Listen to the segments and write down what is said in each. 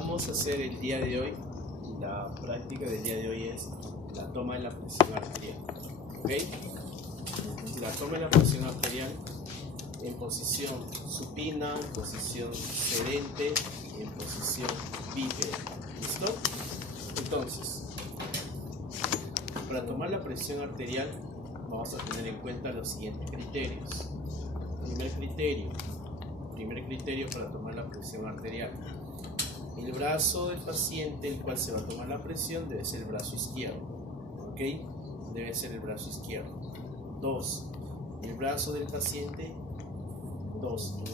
vamos a hacer el día de hoy, la práctica del día de hoy es la toma de la presión arterial. ¿Ok? La toma de la presión arterial en posición supina, en posición sedente y en posición bípeda. ¿Listo? Entonces, para tomar la presión arterial vamos a tener en cuenta los siguientes criterios. Primer criterio para tomar la presión arterial. El brazo del paciente, el cual se va a tomar la presión, debe ser el brazo izquierdo. ¿Ok? Debe ser el brazo izquierdo. 2. El brazo del paciente. El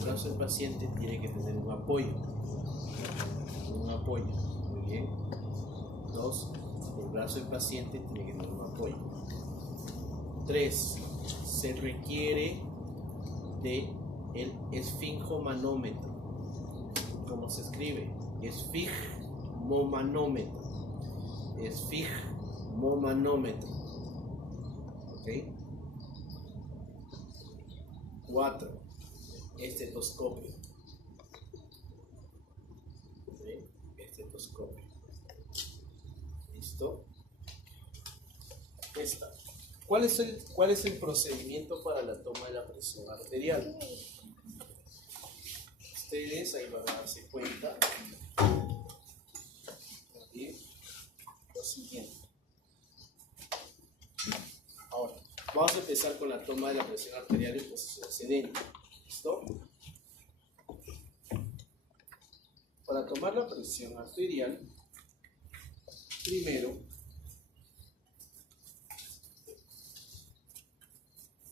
brazo del paciente tiene que tener un apoyo. Muy bien. 2. El brazo del paciente tiene que tener un apoyo. 3. Se requiere de el esfigmomanómetro. ¿Cómo se escribe? Esfigmomanómetro. Esfigmomanómetro. ¿Ok? 4. Estetoscopio. ¿Ok? Estetoscopio. ¿Listo? Esta. ¿Cuál es el procedimiento para la toma de la presión arterial? Ustedes ahí van a darse cuenta de lo siguiente. Ahora, vamos a empezar con la toma de la presión arterial en posición sedente. ¿Listo? Para tomar la presión arterial, primero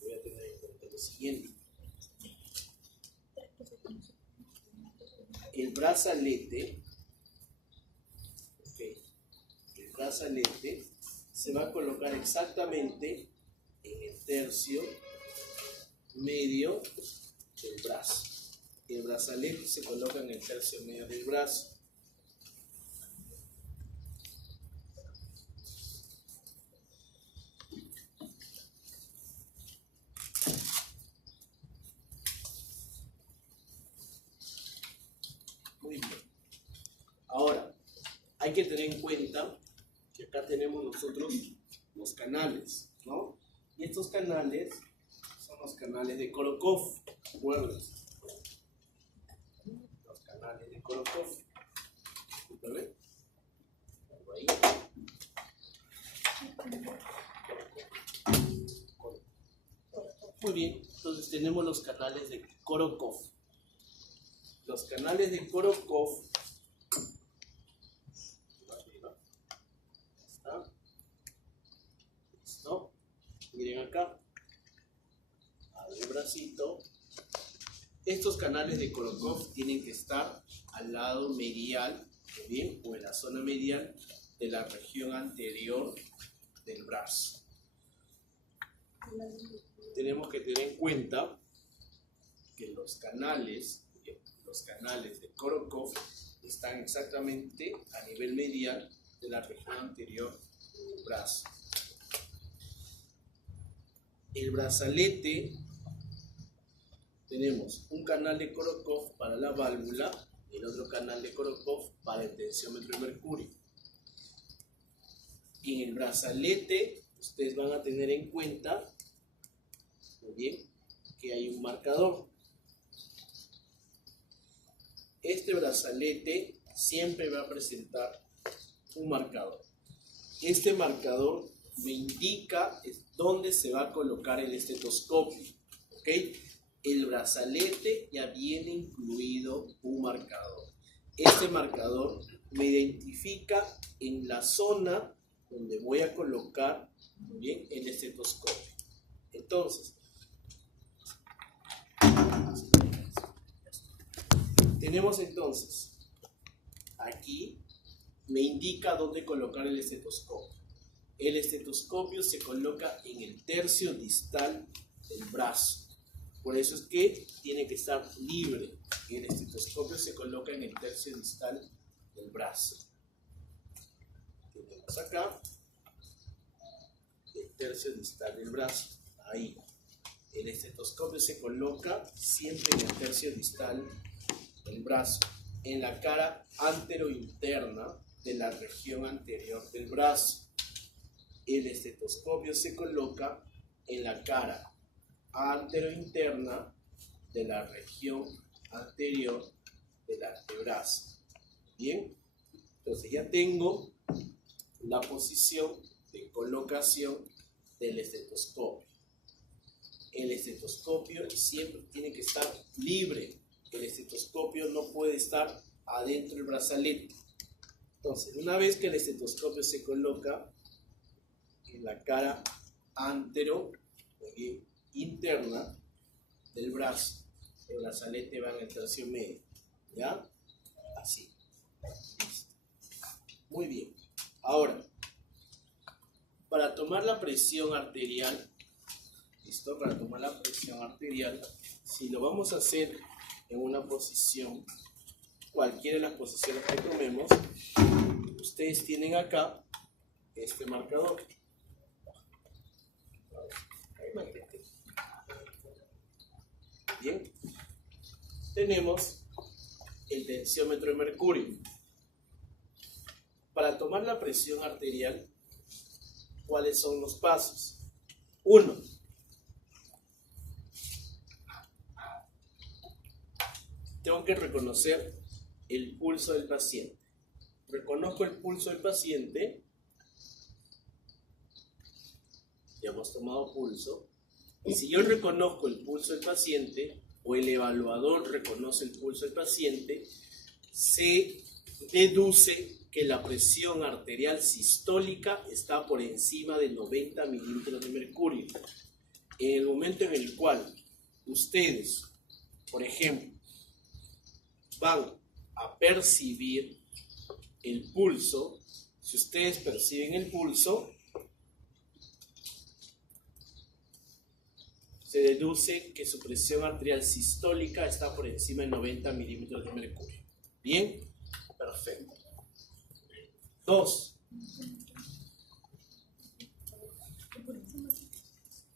voy a tener en cuenta lo siguiente. El brazalete, el brazalete se va a colocar exactamente en el tercio medio del brazo. El brazalete se coloca en el tercio medio del brazo. Muy bien. Ahora, hay que tener en cuenta que acá tenemos nosotros los canales, ¿no? Y estos canales son los canales de Korokov, ¿recuerdas? Los canales de Korokov. ¿Vale? Ahí. Muy bien, entonces tenemos los canales de Korokov. Los canales de Korokov, ¿está? ¿Listo? Miren acá, abre el bracito. Estos canales de Korokov tienen que estar al lado medial, ¿bien? O en la zona medial de la región anterior del brazo. Tenemos que tener en cuenta que los canales de Korokov están exactamente a nivel medial de la región anterior del brazo. El brazalete, tenemos un canal de Korokov para la válvula y el otro canal de Korokov para el tensiómetro de mercurio. En el brazalete ustedes van a tener en cuenta, muy bien, que hay un marcador. Este brazalete siempre va a presentar un marcador. Este marcador me indica dónde se va a colocar el estetoscopio. ¿Ok? El brazalete ya viene incluido un marcador. Este marcador me identifica en la zona donde voy a colocar, muy bien, el estetoscopio. Entonces, tenemos entonces, aquí me indica dónde colocar el estetoscopio. El estetoscopio se coloca en el tercio distal del brazo. Por eso es que tiene que estar libre. El estetoscopio se coloca en el tercio distal del brazo. Tenemos acá el tercio distal del brazo. Ahí. El estetoscopio se coloca siempre en el tercio distal del brazo. en la cara anterointerna de la región anterior del brazo. El estetoscopio se coloca en la cara anterointerna de la región anterior del antebrazo. Bien, entonces ya tengo la posición de colocación del estetoscopio. El estetoscopio siempre tiene que estar libre. El estetoscopio no puede estar adentro del brazalete. Entonces, una vez que el estetoscopio se coloca en la cara antero interna del brazo, el brazalete va en el tercio medio, ¿ya? Así. Listo. Muy bien. Ahora, para tomar la presión arterial, ¿listo? Para tomar la presión arterial, si lo vamos a hacer en una posición, cualquiera de las posiciones que tomemos, ustedes tienen acá este marcador. Bien, tenemos el tensiómetro de mercurio. Para tomar la presión arterial, ¿cuáles son los pasos? 1. Tengo que reconocer el pulso del paciente. Reconozco el pulso del paciente. Ya hemos tomado pulso. Y si yo reconozco el pulso del paciente, o el evaluador reconoce el pulso del paciente, se deduce que la presión arterial sistólica está por encima de 90 milímetros de mercurio. En el momento en el cual ustedes, por ejemplo, van a percibir el pulso, si ustedes perciben el pulso, se deduce que su presión arterial sistólica está por encima de 90 milímetros de mercurio. ¿Bien? Perfecto. 2.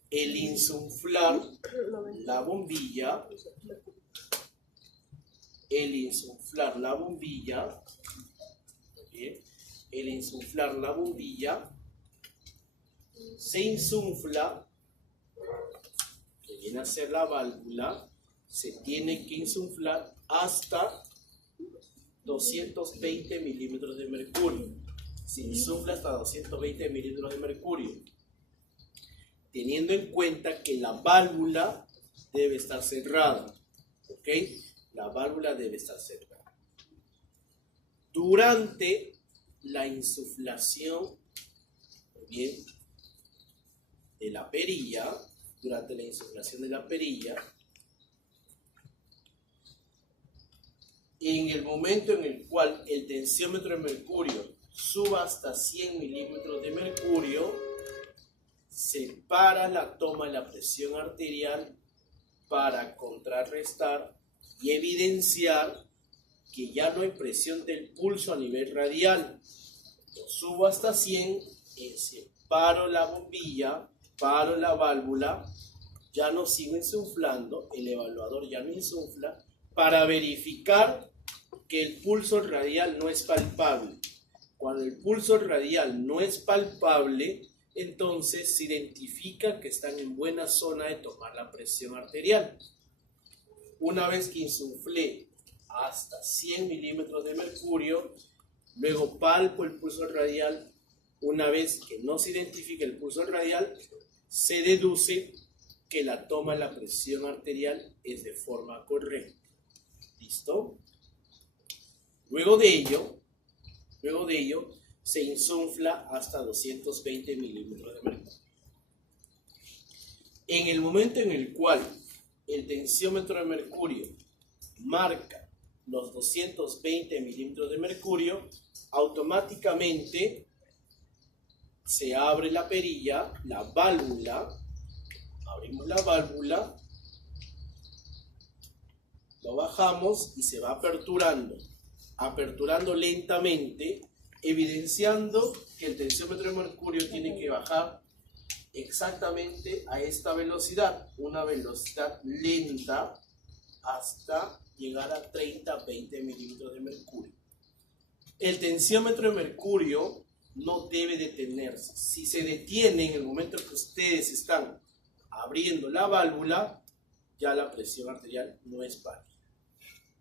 El insuflar la bombilla, ¿bien? El insuflar la bombilla, se insufla, que viene a ser la válvula, se tiene que insuflar hasta 220 milímetros de mercurio. Se insufla hasta 220 milímetros de mercurio, teniendo en cuenta que la válvula debe estar cerrada. ¿Ok? La válvula debe estar cerrada. Durante la insuflación, bien, de la perilla, en el momento en el cual el tensiómetro de mercurio suba hasta 100 milímetros de mercurio, se para la toma de la presión arterial para contrarrestar y evidenciar que ya no hay presión del pulso a nivel radial. Yo subo hasta 100, paro la bombilla, paro la válvula, ya no sigo insuflando, el evaluador ya no insufla, para verificar que el pulso radial no es palpable. Cuando el pulso radial no es palpable, entonces se identifica que están en buena zona de tomar la presión arterial. Una vez que insuflé hasta 100 milímetros de mercurio, luego palpo el pulso radial. Una vez que no se identifica el pulso radial, se deduce que la toma de la presión arterial es de forma correcta. ¿Listo? Luego de ello, se insufla hasta 220 milímetros de mercurio. En el momento en el cual el tensiómetro de mercurio marca los 220 milímetros de mercurio, automáticamente se abre la perilla, la válvula, abrimos la válvula, lo bajamos y se va aperturando lentamente, evidenciando que el tensiómetro de mercurio tiene que bajar exactamente a esta velocidad, una velocidad lenta, hasta llegar a 30-20 milímetros de mercurio. El tensiómetro de mercurio no debe detenerse. Si se detiene en el momento en que ustedes están abriendo la válvula, ya la presión arterial no es válida.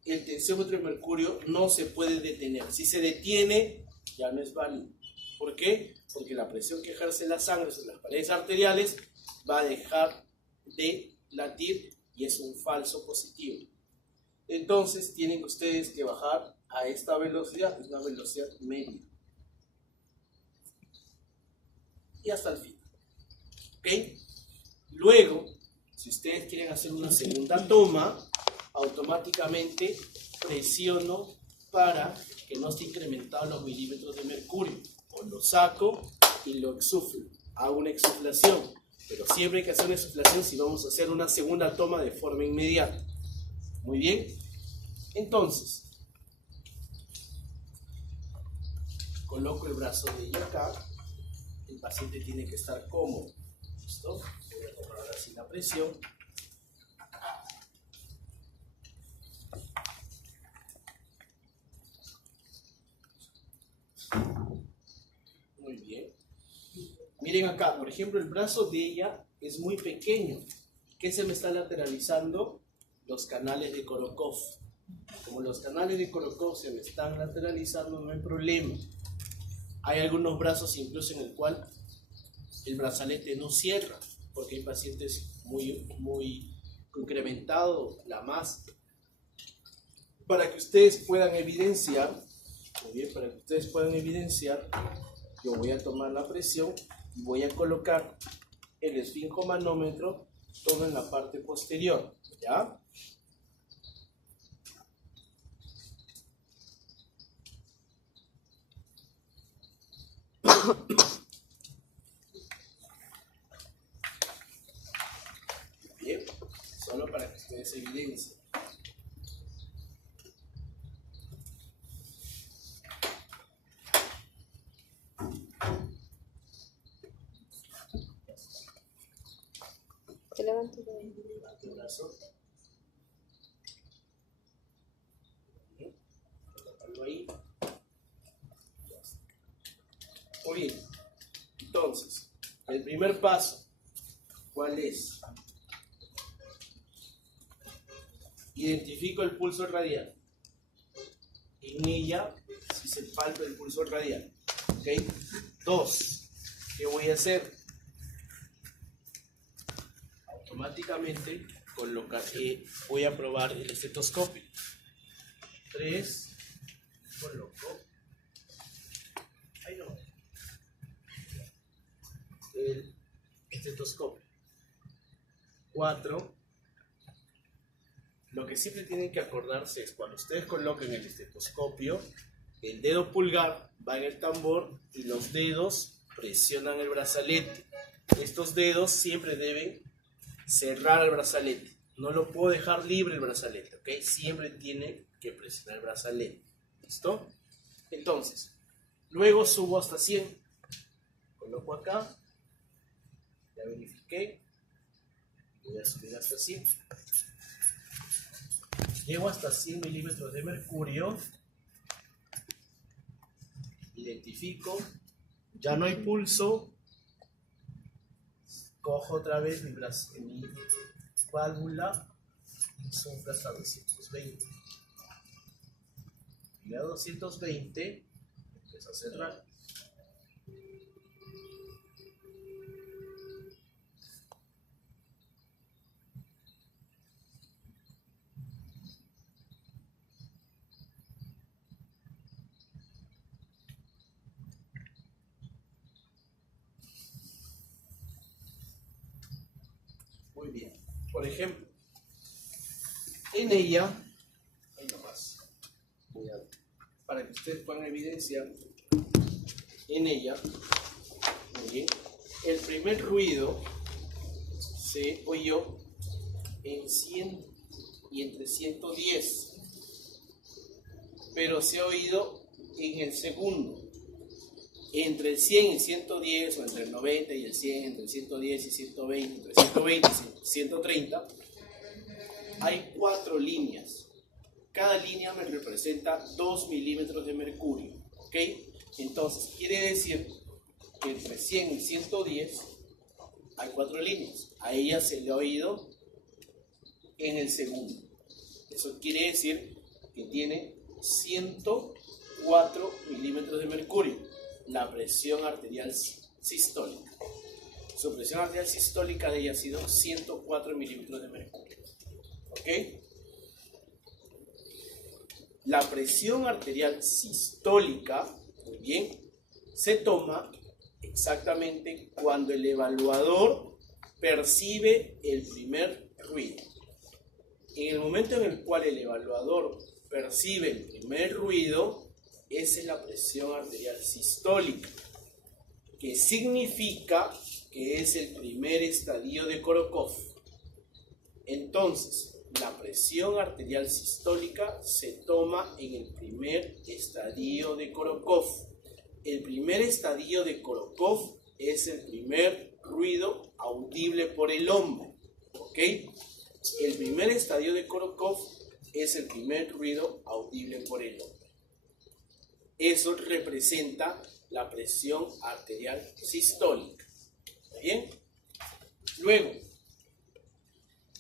El tensiómetro de mercurio no se puede detener. Si se detiene, ya no es válido. ¿Por qué? Porque la presión que ejerce la sangre sobre las paredes arteriales va a dejar de latir y es un falso positivo. Entonces tienen ustedes que bajar a esta velocidad, es una velocidad media. Y hasta el fin. ¿Ok? Luego, si ustedes quieren hacer una segunda toma, automáticamente presiono para que no esté incrementado los milímetros de mercurio. O lo saco y lo exuflo. Hago una exuflación. Pero siempre hay que hacer una exuflación si vamos a hacer una segunda toma de forma inmediata. Muy bien. Entonces, coloco el brazo de ella acá. El paciente tiene que estar cómodo. ¿Listo? Voy a tomar ahora sí la presión. Muy bien. Miren acá, por ejemplo, el brazo de ella es muy pequeño. ¿Qué se me está lateralizando? Los canales de Korokov. Como los canales de Korokov se me están lateralizando, no hay problema. Hay algunos brazos incluso en el cual el brazalete no cierra, porque hay pacientes muy incrementados la masa. Para que ustedes puedan evidenciar, muy bien, para que ustedes puedan evidenciar, yo voy a tomar la presión y voy a colocar el esfingomanómetro todo en la parte posterior, ¿ya? Bien, solo para que ustedes evidencien. Te levanto el brazo. Bien, colocarlo ahí. Muy bien. Entonces, el primer paso, ¿cuál es? Identifico el pulso radial. En ella, si se palpa el pulso radial. ¿Ok? 2. ¿Qué voy a hacer? Automáticamente voy a probar el estetoscopio. 3. Coloco. Ahí no. El estetoscopio. 4. Lo que siempre tienen que acordarse es cuando ustedes coloquen el estetoscopio, el dedo pulgar va en el tambor y los dedos presionan el brazalete. Estos dedos siempre deben cerrar el brazalete. No lo puedo dejar libre el brazalete, ¿ok? Siempre tiene que presionar el brazalete. ¿Listo? Entonces, luego subo hasta 100. Coloco acá. Ya verifiqué. Voy a subir hasta 100. Llego hasta 100 milímetros de mercurio. Identifico. Ya no hay pulso. Cojo otra vez mi válvula y soplo hasta 220. Y a 220 empiezo a cerrar. Muy bien. Por ejemplo, en ella, ahí nomás, para que ustedes puedan evidenciar, en ella, muy bien, el primer ruido se oyó en 100 y entre 110, pero se ha oído en el segundo. Entre el 100 y 110, o entre el 90 y el 100, entre el 110 y 120, entre 120 y 130, hay 4 líneas. Cada línea me representa 2 milímetros de mercurio. ¿Ok? Entonces, quiere decir que entre 100 y 110 hay 4 líneas. A ella se le ha oído en el segundo. Eso quiere decir que tiene 104 milímetros de mercurio. La presión arterial sistólica. Su presión arterial sistólica de ella ha sido 104 milímetros de mercurio. ¿Ok? La presión arterial sistólica, muy bien, se toma exactamente cuando el evaluador percibe el primer ruido. En el momento en el cual el evaluador percibe el primer ruido, esa es la presión arterial sistólica, que significa que es el primer estadio de Korokov. Entonces, la presión arterial sistólica se toma en el primer estadio de Korokov. El primer estadio de Korokov es el primer ruido audible por el hombre. ¿Ok? El primer estadio de Korokov es el primer ruido audible por el hombre. Eso representa la presión arterial sistólica. ¿Bien? Luego,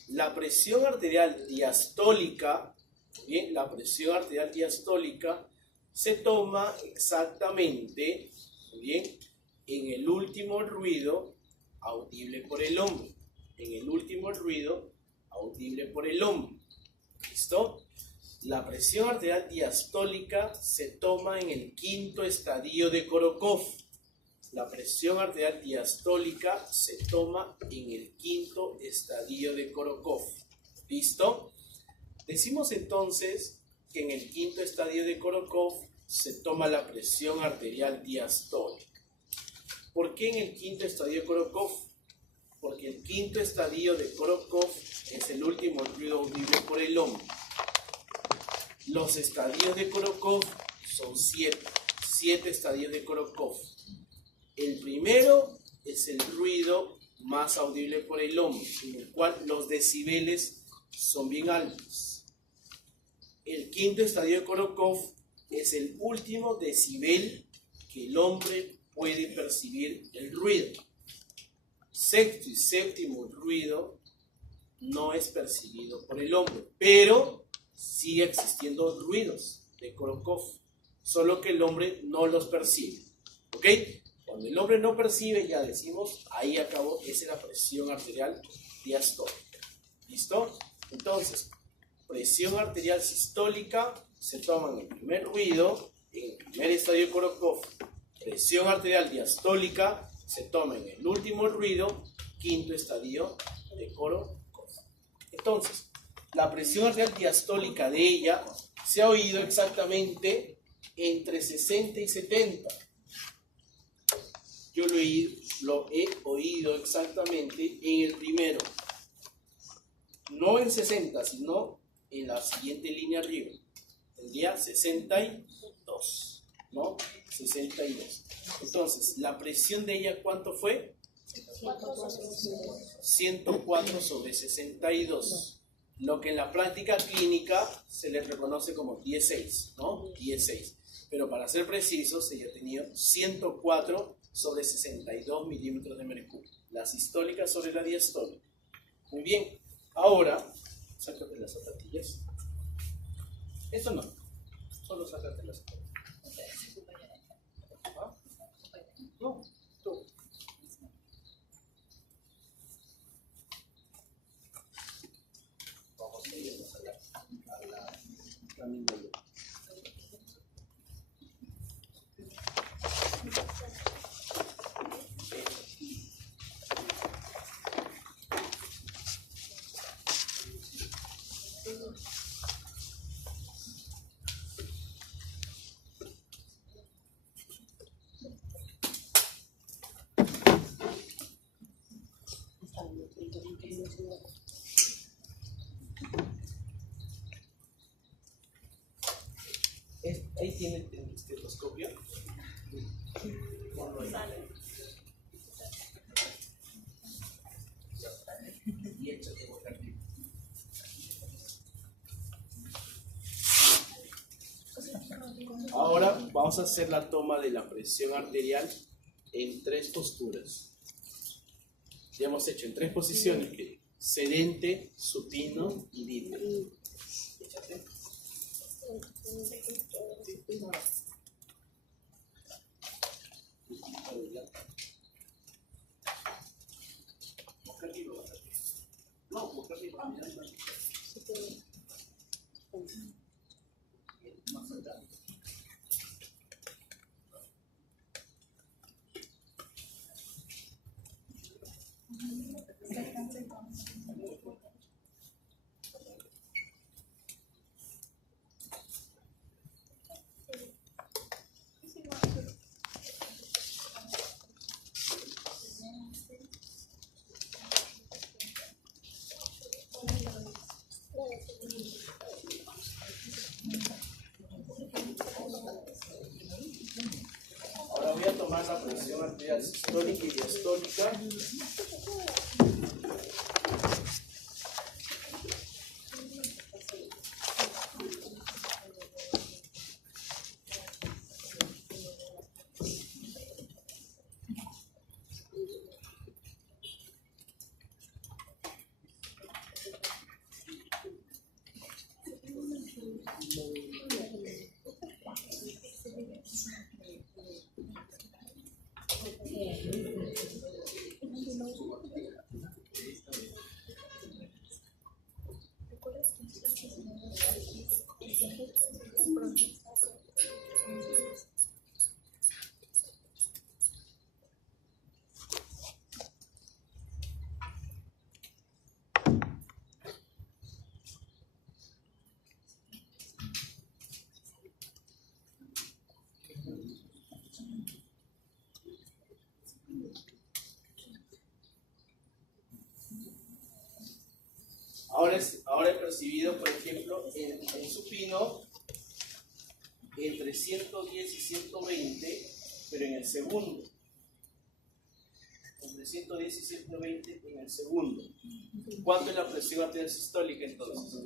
la presión arterial diastólica, ¿bien? La presión arterial diastólica se toma exactamente, ¿bien?, en el último ruido audible por el hombre. En el último ruido audible por el hombre. ¿Listo? La presión arterial diastólica se toma en el quinto estadio de Korokov. La presión arterial diastólica se toma en el quinto estadio de Korokov. ¿Listo? Decimos entonces que en el quinto estadio de Korokov se toma la presión arterial diastólica. ¿Por qué en el quinto estadio de Korokov? Porque el quinto estadio de Korokov es el último ruido audible por el hombre. Los estadios de Korokov son 7 estadios de Korokov. El primero es el ruido más audible por el hombre, en el cual los decibeles son bien altos. El quinto estadio de Korokov es el último decibel que el hombre puede percibir el ruido. Sexto y séptimo ruido no es percibido por el hombre, pero sigue existiendo ruidos de Korokov, solo que el hombre no los percibe. ¿Ok? Cuando el hombre no percibe, ya decimos, ahí acabó, esa es la presión arterial diastólica. ¿Listo? Entonces, presión arterial sistólica se toma en el primer ruido, en el primer estadio de Korokov. Presión arterial diastólica se toma en el último ruido, quinto estadio de Korokov. Entonces, la presión arterial diastólica de ella se ha oído exactamente entre 60 y 70. Yo lo he oído exactamente en el primero. No en 60, sino en la siguiente línea arriba. Tendría 62, ¿no? 62. Entonces, la presión de ella, ¿cuánto fue? 104 sobre 62. Lo que en la práctica clínica se le reconoce como 16, ¿no? 16. Pero para ser precisos, ella tenía 104 sobre 62 milímetros de mercurio. La sistólica sobre la diastólica. Muy bien. Ahora, sácate las zapatillas. Esto no. Solo sácate las zapatillas. ¿Ah? No, tú. Vamos a irnos a la camino. Ahí tiene el estetoscopio. Y échate boca aquí. Vamos a hacer la toma de la presión arterial en 3 posturas. Ya hemos hecho en 3 posiciones, que sedente, supino y bípedo. Échate. No, boca arriba. Más allá. Ahora voy a tomar la presión arterial sistólica y diastólica. Ahora he percibido, por ejemplo, en supino entre 110 y 120, pero en el segundo. Entre 110 y 120 en el segundo. ¿Cuánto es la presión arterial sistólica entonces?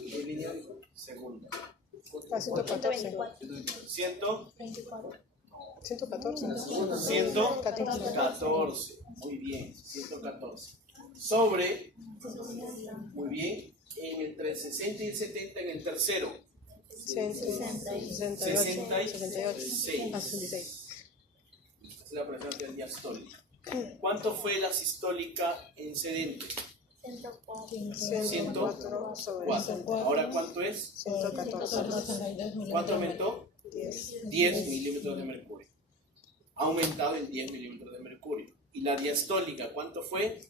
¿Qué línea? Segunda. 114. 114. Muy bien, 114. Sobre, muy bien, entre 60 y 70 en el tercero. 66. Esta es la presión arterial diastólica. ¿Cuánto fue la sistólica en sedente? 104. ¿Ahora cuánto es? 114. ¿Cuánto aumentó? 10 milímetros de mercurio. Ha aumentado en 10 milímetros de mercurio. ¿Y la diastólica cuánto fue?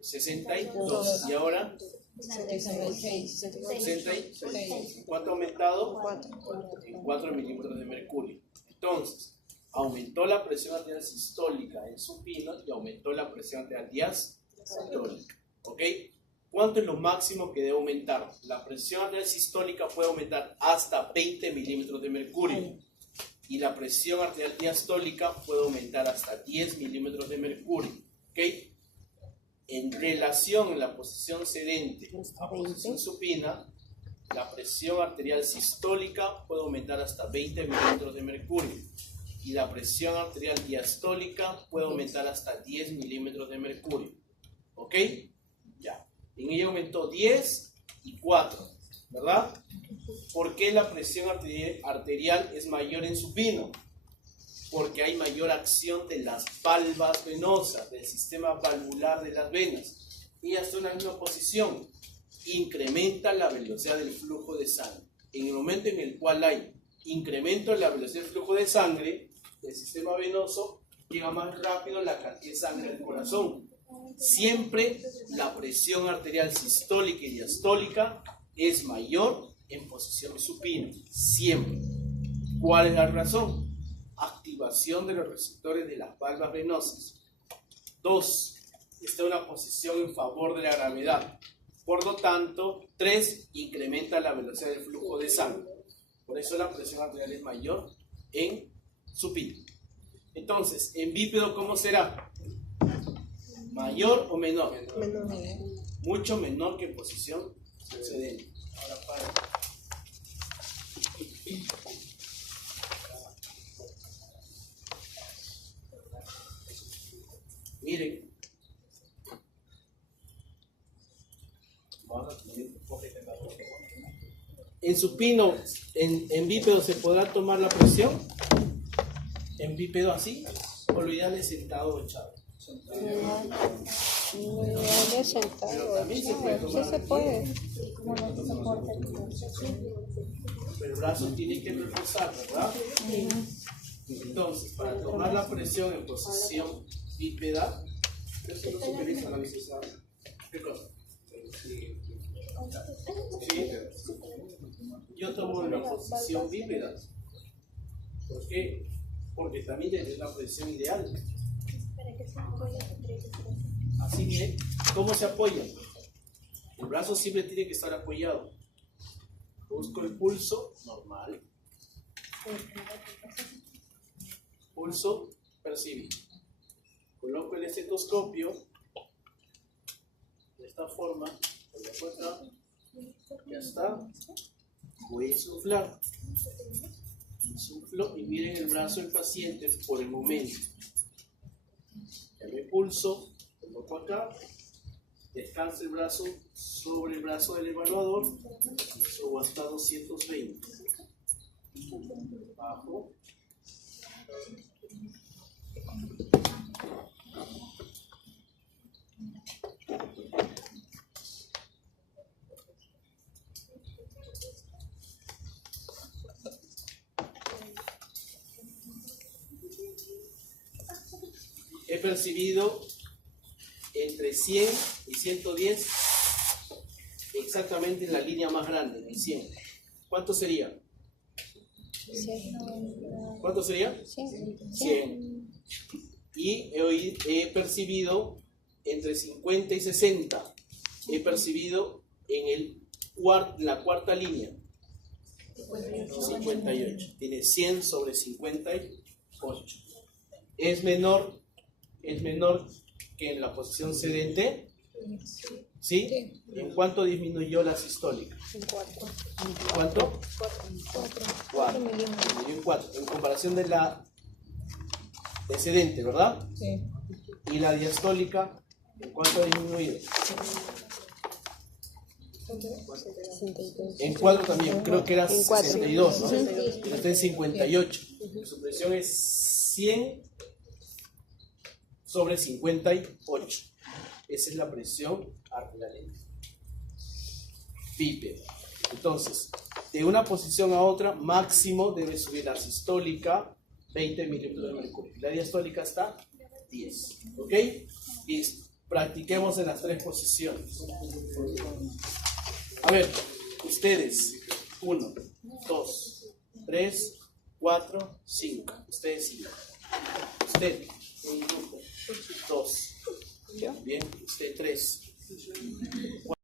62. ¿Y ahora? 66. ¿Cuánto ha aumentado? 4 milímetros de mercurio. Entonces, aumentó la presión arterial sistólica en supino y aumentó la presión arterial diastólica. ¿Ok? ¿Cuánto es lo máximo que debe aumentar? La presión arterial sistólica puede aumentar hasta 20 milímetros de mercurio. Y la presión arterial diastólica puede aumentar hasta 10 milímetros de mercurio. ¿Ok? En relación a la posición sedente a posición supina, la presión arterial sistólica puede aumentar hasta 20 milímetros de mercurio. Y la presión arterial diastólica puede aumentar hasta 10 milímetros de mercurio. ¿Ok? Ya. En ella aumentó 10 y 4, ¿verdad? ¿Por qué la presión arterial es mayor en supino? Porque hay mayor acción de las valvas venosas, del sistema valvular de las venas. Ellas están en la misma posición. Incrementa la velocidad del flujo de sangre. En el momento en el cual hay incremento en la velocidad del flujo de sangre del sistema venoso, llega más rápido la cantidad de sangre al corazón. Siempre la presión arterial sistólica y diastólica es mayor en posición supina. Siempre. ¿Cuál es la razón? Activación de los receptores de las valvas venosas. 2. Está en una posición en favor de la gravedad. Por lo tanto, 3. Incrementa la velocidad del flujo de sangre. Por eso la presión arterial es mayor en supino. Entonces, en bípedo, ¿cómo será? ¿Mayor o menor? Menor. Mucho menor que en posición sedente. Ahora para. Miren. En supino, en bípedo, ¿se podrá tomar la presión? En bípedo así, o lo ideal es sentado o echado. Ideal es sentado, También se puede tomar. sí se puede. Pero el brazo tiene que reforzar, ¿verdad? Entonces, para tomar la presión en posición bípeda, eso no se utiliza la licenciada. ¿Qué cosa? Sí. Yo tomo la posición bípeda. ¿Por qué? Porque también es la presión ideal. Así miren, ¿cómo se apoya? El brazo siempre tiene que estar apoyado. Busco el pulso normal. Pulso percibido. Coloco el estetoscopio de esta forma. Coloco acá. Ya está. Voy a insuflar. Insuflo y miren el brazo del paciente por el momento. Ya me pulso. Coloco acá. Descansa el brazo sobre el brazo del evaluador. Subo hasta 220. Bajo. He percibido entre 100 y 110 exactamente en la línea más grande, en el 100. ¿Cuánto sería? ¿Cuánto sería? 100. Y he percibido entre 50 y 60. He percibido en la cuarta línea. 58. Tiene 100 sobre 58. Es menor que en la posición sedente. ¿Sí? ¿En cuánto disminuyó la sistólica? En 4. ¿Cuánto? 4. Disminuyó en 4. En comparación de la sedente, ¿verdad? Sí. Y la diastólica, ¿en cuánto ha disminuido? 62. En 4 también, creo que era En 4. 62, ¿no? Está en 58. Su presión es 100 sobre 58. Esa es la presión arterial bípeda. Entonces, de una posición a otra, máximo debe subir la sistólica 20 milímetros de mercurio. La diastólica está 10. ¿Ok? Listo. Practiquemos en las 3 posiciones. A ver, ustedes. 1, 2, 3, 4, 5. Ustedes 5. Usted.